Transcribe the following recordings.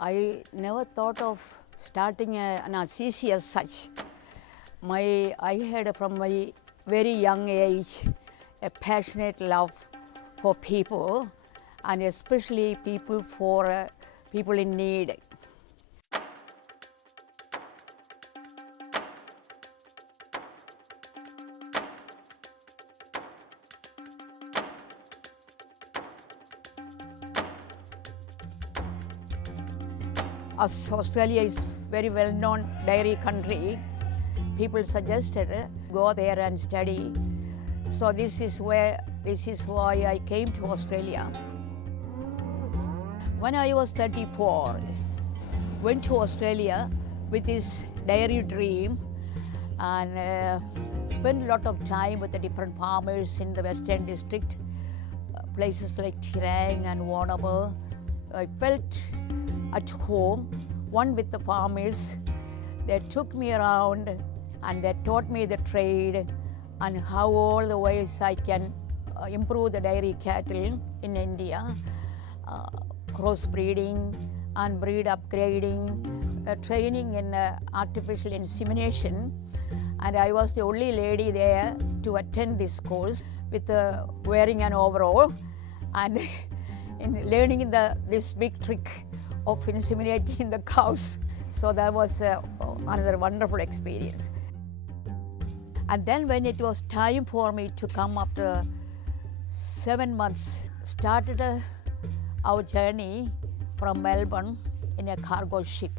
I never thought of starting an Assisi as such. I had from my very young age a passionate love for people, and especially people in need. As Australia is very well-known dairy country, people suggested go there and study. So this is why I came to Australia. When I was 34, went to Australia with this dairy dream and spent a lot of time with the different farmers in the Western District, places like Tirang and Warrnambool. I felt at home, one with the farmers. They took me around and they taught me the trade and how all the ways I can improve the dairy cattle in India, crossbreeding and breed upgrading, training in artificial insemination. And I was the only lady there to attend this course with wearing an overall and in learning this big trick of inseminating the cows. So that was another wonderful experience. And then when it was time for me to come after 7 months, started our journey from Melbourne in a cargo ship.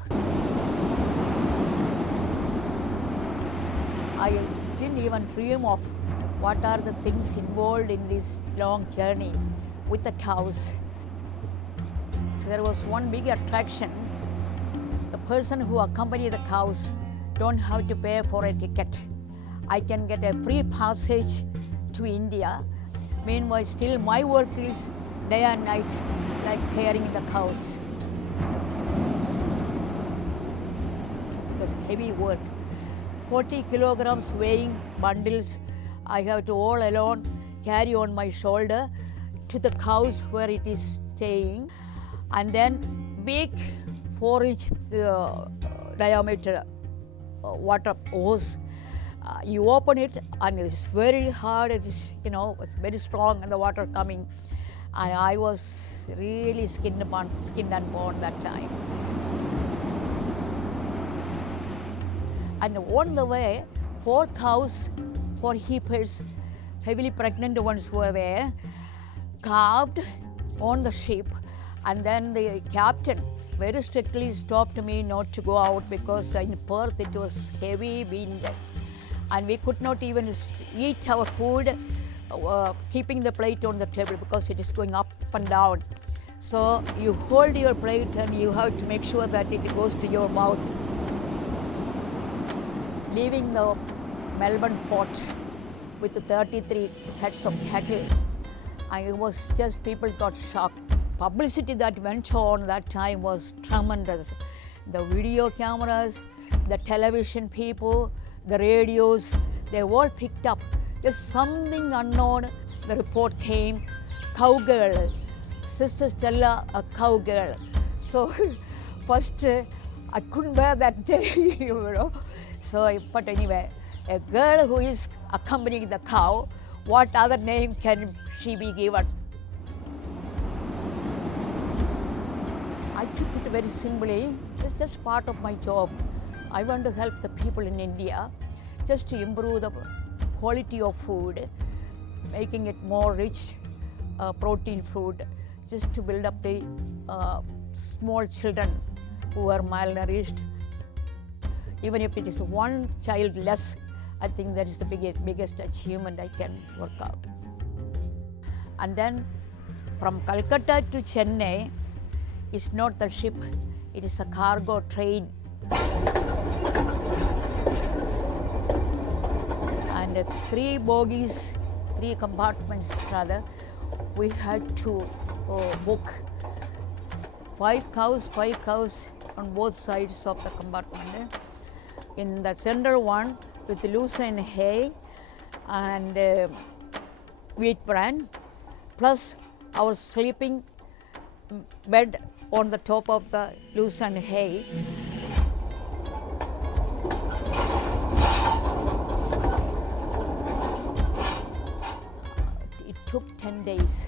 I didn't even dream of what are the things involved in this long journey with the cows. There was one big attraction. The person who accompanied the cows don't have to pay for a ticket. I can get a free passage to India. Meanwhile, still my work is day and night, like caring the cows. It was heavy work. 40 kilograms weighing bundles, I have to all alone carry on my shoulder to the cows where it is staying. And then big 4-inch diameter water hose. You open it and it's very hard, it's very strong and the water coming. And I was really skinned and bone that time. And on the way, 4 cows, 4 heifers, heavily pregnant ones were there, calved on the ship. And then the captain very strictly stopped me not to go out because in Perth it was heavy wind and we could not even eat our food keeping the plate on the table because it is going up and down. So you hold your plate and you have to make sure that it goes to your mouth. Leaving the Melbourne port with the 33 heads of cattle, I was just, people got shocked. Publicity that went on that time was tremendous. The video cameras, the television people, the radios, they all picked up. There's something unknown. The report came, cowgirl, Sr Stella, a cowgirl. So first I couldn't bear that day, So, but anyway, a girl who is accompanying the cow, what other name can she be given? I took it very simply. It's just part of my job. I want to help the people in India just to improve the quality of food, making it more rich, protein food, just to build up the small children who are malnourished. Even if it is one child less, I think that is the biggest achievement I can work out. And then from Calcutta to Chennai, it's not the ship, it is a cargo train. And 3 bogies, 3 compartments rather, we had to book 5 cows on both sides of the compartment. In the central one with loose and hay, and wheat bran, plus our sleeping bed on the top of the loosened hay. It took 10 days.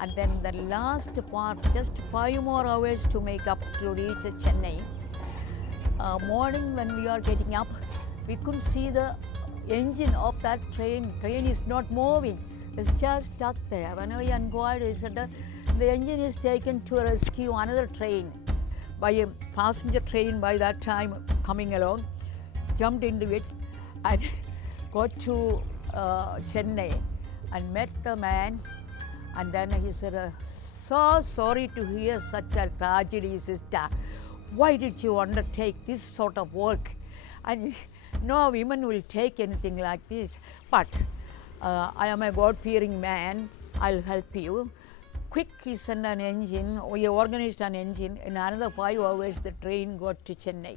And then the last part, just 5 more hours to make up to reach Chennai. Morning when we are getting up, we couldn't see the engine of that train. Train is not moving. It's just stuck there. When we inquired, they said the engine is taken to rescue another train by a passenger train by that time coming along. Jumped into it and got to Chennai and met the man. And then he said, so sorry to hear such a tragedy, sister. Why did you undertake this sort of work? And no women will take anything like this. But I am a God-fearing man. I'll help you. Quick, he sent an engine. We organized an engine. In another 5 hours, the train got to Chennai.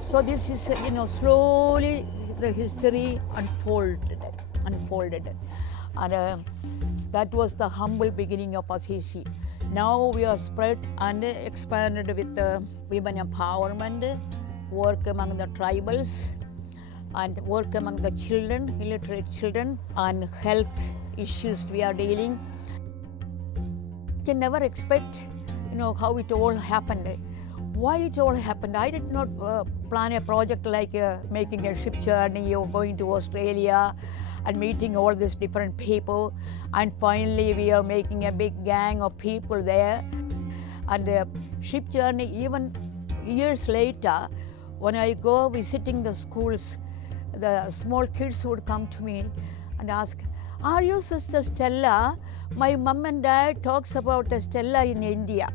So this is, slowly the history unfolded. And that was the humble beginning of Assisi. Now we are spread and expanded with women empowerment, work among the tribals, and work among the children, illiterate children, and health issues we are dealing. You can never expect, how it all happened. Why it all happened? I did not plan a project like making a ship journey or going to Australia and meeting all these different people. And finally, we are making a big gang of people there. And the ship journey, even years later, when I go visiting the schools, the small kids would come to me and ask, are you Sister Stella? My mom and dad talks about Stella in India.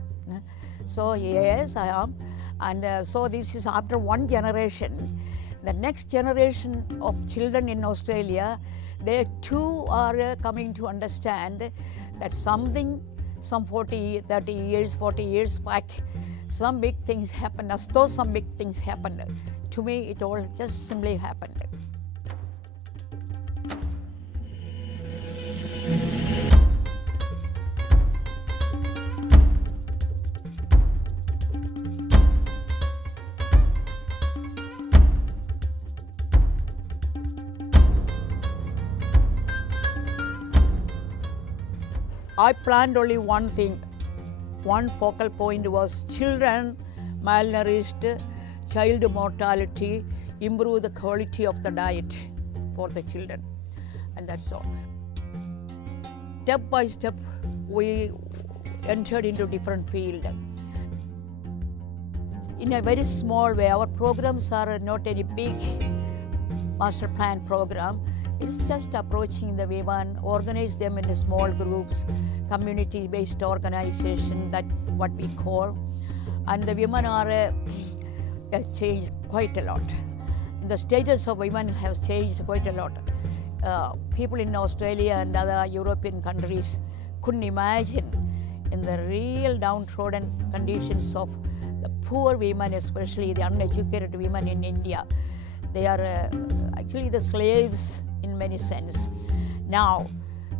So yes, I am. And so this is after one generation. The next generation of children in Australia, they too are coming to understand that something, some 40 years back, some big things happened. As though some big things happened. To me, it all just simply happened. I planned only one thing. One focal point was children malnourished, child mortality, improve the quality of the diet for the children. And that's all. Step by step, we entered into different fields. In a very small way, our programs are not any big master plan program. It's just approaching the women, organize them into small groups, community-based organization, that's what we call. And the women are changed quite a lot. The status of women has changed quite a lot. People in Australia and other European countries couldn't imagine in the real downtrodden conditions of the poor women, especially the uneducated women in India. They are actually the slaves in many sense. Now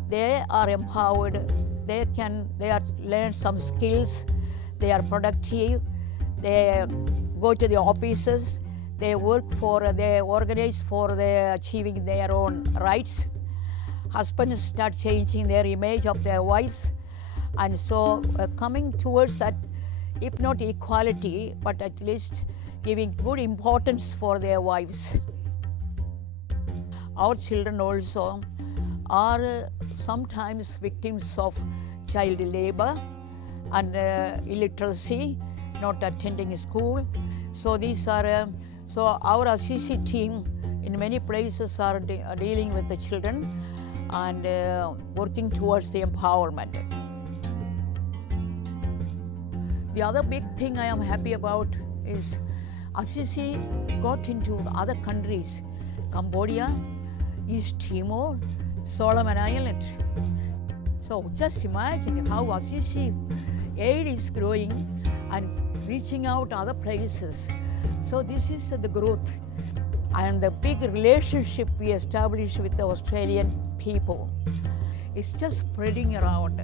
they are empowered, they are learn some skills, they are productive, they go to the offices, they organize for their achieving their own rights. Husbands start changing their image of their wives, and so coming towards that, if not equality, but at least giving good importance for their wives. Our children also are sometimes victims of child labor and illiteracy, not attending school. So these are, so our Assisi team in many places are dealing with the children and working towards the empowerment. The other big thing I am happy about is Assisi got into other countries, Cambodia, East Timor, Solomon Island. So just imagine how Assisi aid is growing and reaching out other places. So this is the growth and the big relationship we established with the Australian people. It's just spreading around.